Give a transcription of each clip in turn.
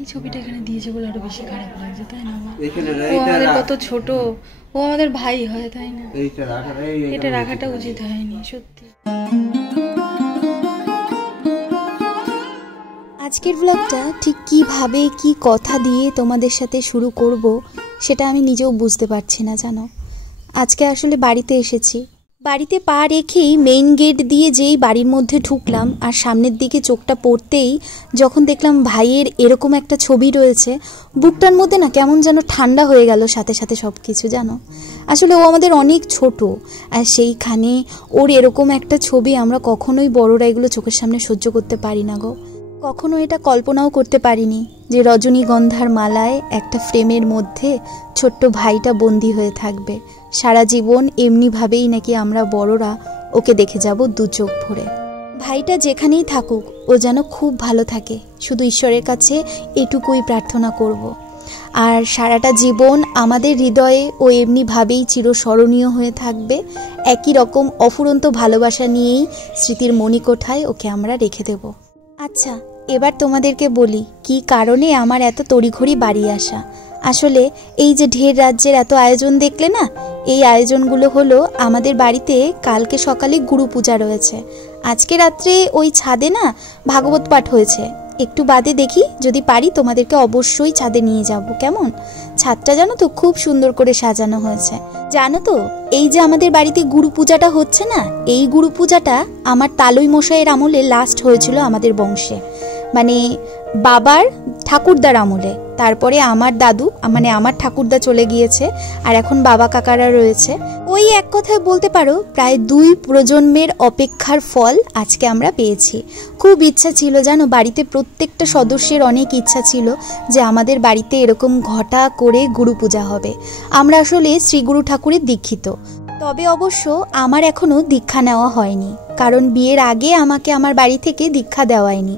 এই ছবিটা এখানে দিয়েছে বলে আরো বেশি খারাপ লাগছে, তাই না? ও আমাদের কত ছোট, ও আমাদের ভাই হয়, তাই না? এটা রাখাটা উচিত হয়নি সত্যি। আজকের ব্লগটা ঠিক কিভাবে কি কথা দিয়ে তোমাদের সাথে শুরু করব সেটা আমি নিজেও বুঝতে পারছি না, জানো। আজকে আসলে বাড়িতে এসেছি, বাড়িতে পা রেখেই মেইন গেট দিয়ে যেই বাড়ির মধ্যে ঢুকলাম আর সামনের দিকে চোখটা পড়তেই যখন দেখলাম ভাইয়ের এরকম একটা ছবি রয়েছে, বুকটার মধ্যে না কেমন যেন ঠান্ডা হয়ে গেল সাথে সাথে সব কিছু, জানো। আসলে ও আমাদের অনেক ছোট, আর সেইখানে ওর এরকম একটা ছবি আমরা কখনোই বড়রা এগুলো চোখের সামনে সহ্য করতে পারি না গো। কখনো এটা কল্পনাও করতে পারিনি যে রজনীগন্ধার মালায় একটা ফ্রেমের মধ্যে ছোট্ট ভাইটা বন্দি হয়ে থাকবে সারা জীবন। এমনিভাবেই নাকি আমরা বড়রা ওকে দেখে যাব দু চোখ ভরে। ভাইটা যেখানেই থাকুক ও যেন খুব ভালো থাকে, শুধু ঈশ্বরের কাছে এটুকুই প্রার্থনা করব। আর সারাটা জীবন আমাদের হৃদয়ে ও এমনিভাবেই চিরস্মরণীয় হয়ে থাকবে। একই রকম অফুরন্ত ভালোবাসা নিয়েই স্মৃতির মণিকোঠায় ওকে আমরা রেখে দেব। আচ্ছা, এবার তোমাদেরকে বলি কি কারণে আমার এত তড়িঘড়ি বাড়ি আসা। আসলে এই যে ঢের রাজ্যের এত আয়োজন দেখলে না, এই আয়োজনগুলো হলো আমাদের বাড়িতে কালকে সকালে গুরু পূজা রয়েছে। আজকে রাত্রে ওই ছাদে না ভাগবত পাঠ হয়েছে। একটু বাদে দেখি যদি পারি তোমাদেরকে অবশ্যই ছাদে নিয়ে যাব, কেমন? ছাদটা জানো তো খুব সুন্দর করে সাজানো হয়েছে। জানো তো এই যে আমাদের বাড়িতে গুরু পূজাটা হচ্ছে না, এই গুরু পূজাটা আমার তালুই মশাইয়ের আমলে লাস্ট হয়েছিল আমাদের বংশে, মানে বাবার ঠাকুরদার আমলে। তারপরে আমার দাদু মানে আমার ঠাকুরদা চলে গিয়েছে, আর এখন বাবা কাকারা রয়েছে। ওই এক কথায় বলতে পারো প্রায় 2 প্রজন্মের অপেক্ষার ফল আজকে আমরা পেয়েছি। খুব ইচ্ছা ছিল জানো, বাড়িতে প্রত্যেকটা সদস্যের অনেক ইচ্ছা ছিল যে আমাদের বাড়িতে এরকম ঘটা করে গুরু পূজা হবে। আমরা আসলে শ্রীগুরু ঠাকুরের দীক্ষিত, তবে অবশ্য আমার এখনো দীক্ষা নেওয়া হয়নি, কারণ বিয়ের আগে আমাকে আমার বাড়ি থেকে দীক্ষা দেওয়ায়নি।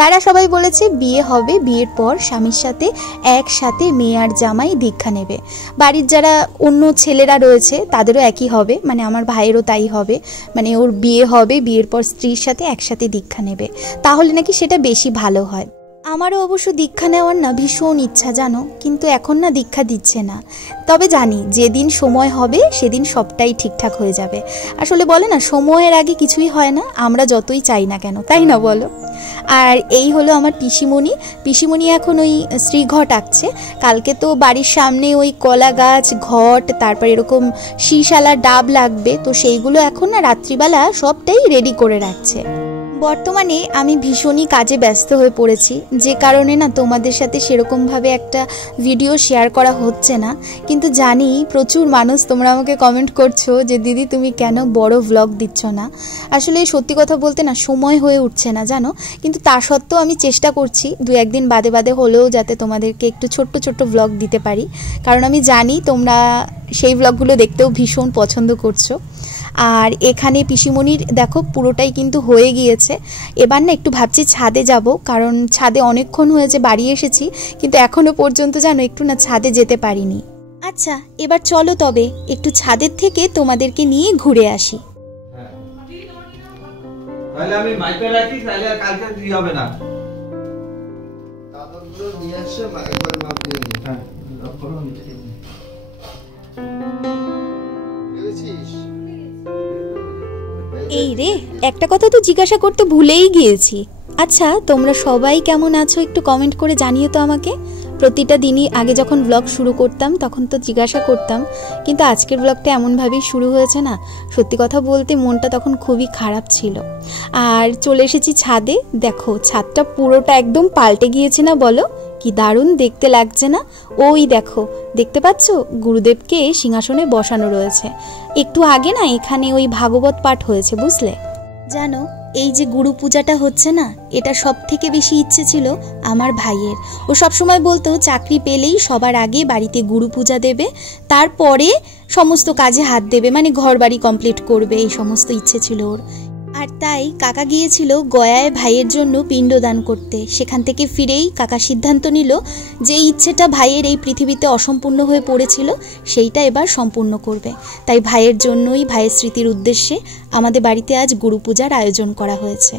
তারা সবাই বলেছে বিয়ে হবে, বিয়ের পর স্বামীর সাথে একসাথে মেয়ে আর জামাই দীক্ষা নেবে। বাড়ির যারা অন্য ছেলেরা রয়েছে তাদেরও একই হবে, মানে আমার ভাইয়েরও তাই হবে, মানে ওর বিয়ে হবে, বিয়ের পর স্ত্রীর সাথে একসাথে দীক্ষা নেবে, তাহলে নাকি সেটা বেশি ভালো হয়। আমারও অবশ্য দীক্ষা নেওয়ার না ভীষণ ইচ্ছা জানো, কিন্তু এখন না দীক্ষা দিচ্ছে না। তবে জানি যেদিন সময় হবে সেদিন সবটাই ঠিকঠাক হয়ে যাবে। আসলে বলে না সময়ের আগে কিছুই হয় না, আমরা যতই চাই না কেন, তাই না বলো? আর এই হলো আমার পিসিমণি এখন ওই শ্রীঘট আঁকছে। কালকে তো বাড়ির সামনে ওই কলা গাছ, ঘট, তারপর এরকম শীশালা ডাব লাগবে, তো সেইগুলো এখন না রাত্রিবেলা সবটাই রেডি করে রাখছে। বর্তমানে আমি ভীষণই কাজে ব্যস্ত হয়ে পড়েছি, যে কারণে না তোমাদের সাথে সেরকমভাবে একটা ভিডিও শেয়ার করা হচ্ছে না। কিন্তু জানি প্রচুর মানুষ তোমরা আমাকে কমেন্ট করছো যে দিদি তুমি কেন বড় ভ্লগ দিচ্ছ না। আসলে সত্যি কথা বলতে না সময় হয়ে উঠছে না জানো, কিন্তু তা সত্ত্বেও আমি চেষ্টা করছি 2-1 দিন বাদে বাদে হলেও যাতে তোমাদেরকে একটু ছোট্ট ছোট্ট ভ্লগ দিতে পারি, কারণ আমি জানি তোমরা সেই ভ্লগগুলো দেখতেও ভীষণ পছন্দ করছো। আর এখানে পিসিমণির দেখো পুরোটাই কিন্তু হয়ে গিয়েছে। এবার না একটু ভাবছি ছাদে যাব, কারণ ছাদে অনেকক্ষণ হয়েছে বাড়ি এসেছি, কিন্তু এখনো পর্যন্ত জানো একটু না ছাদে যেতে পারিনি। আচ্ছা এবার চলো তবে একটু ছাদের থেকে তোমাদেরকে নিয়ে ঘুরে আসি। তাহলে আমি মাইকে রাখি, তাহলে আর কালকে দিয়ে হবে না। দাদুগুলো নিয়ে আসে একবার মাপ দিয়ে নি। হ্যাঁ লক্ষণ দিয়ে নি। বুঝেছিস? এই রে, একটা কথা তো জিজ্ঞাসা করতে ভুলেই গিয়েছি। আচ্ছা তোমরা সবাই কেমন আছো একটু কমেন্ট করে জানিও তো আমাকে। প্রতিটা দিনই আগে যখন ব্লগ শুরু করতাম তখন তো জিজ্ঞাসা করতাম, কিন্তু আজকের ব্লগটা এমনভাবেই শুরু হয়েছে না, সত্যি কথা বলতে মনটা তখন খুবই খারাপ ছিল। আর চলে এসেছি ছাদে, দেখো ছাদটা পুরোটা একদম পাল্টে গিয়েছে না বলো, কি দারুণ দেখতে লাগছে না? ওই দেখো দেখতে পাচ্ছ গুরুদেবকে সিংহাসনে বসানো রয়েছে। একটু আগে না এখানে ওই ভাগবত পাঠ হয়েছে বুঝলে। জানো এই যে গুরু পূজাটা হচ্ছে না, এটা সব থেকে বেশি ইচ্ছে ছিল আমার ভাইয়ের। ও সবসময় বলতো চাকরি পেলেই সবার আগে বাড়িতে গুরু পূজা দেবে, তারপরে সমস্ত কাজে হাত দেবে, মানে ঘর বাড়ি কমপ্লিট করবে, এই সমস্ত ইচ্ছে ছিল ওর। আর তাই কাকা গিয়েছিল গয়ায় ভাইয়ের জন্য পিণ্ডদান করতে। সেখান থেকে ফিরেই কাকা সিদ্ধান্ত নিল যে ইচ্ছেটা ভাইয়ের এই পৃথিবীতে অসম্পূর্ণ হয়ে পড়েছিল সেইটা এবার সম্পূর্ণ করবে। তাই ভাইয়ের জন্যই, ভাইয়ের স্মৃতির উদ্দেশ্যে আমাদের বাড়িতে আজ গুরু পূজার আয়োজন করা হয়েছে।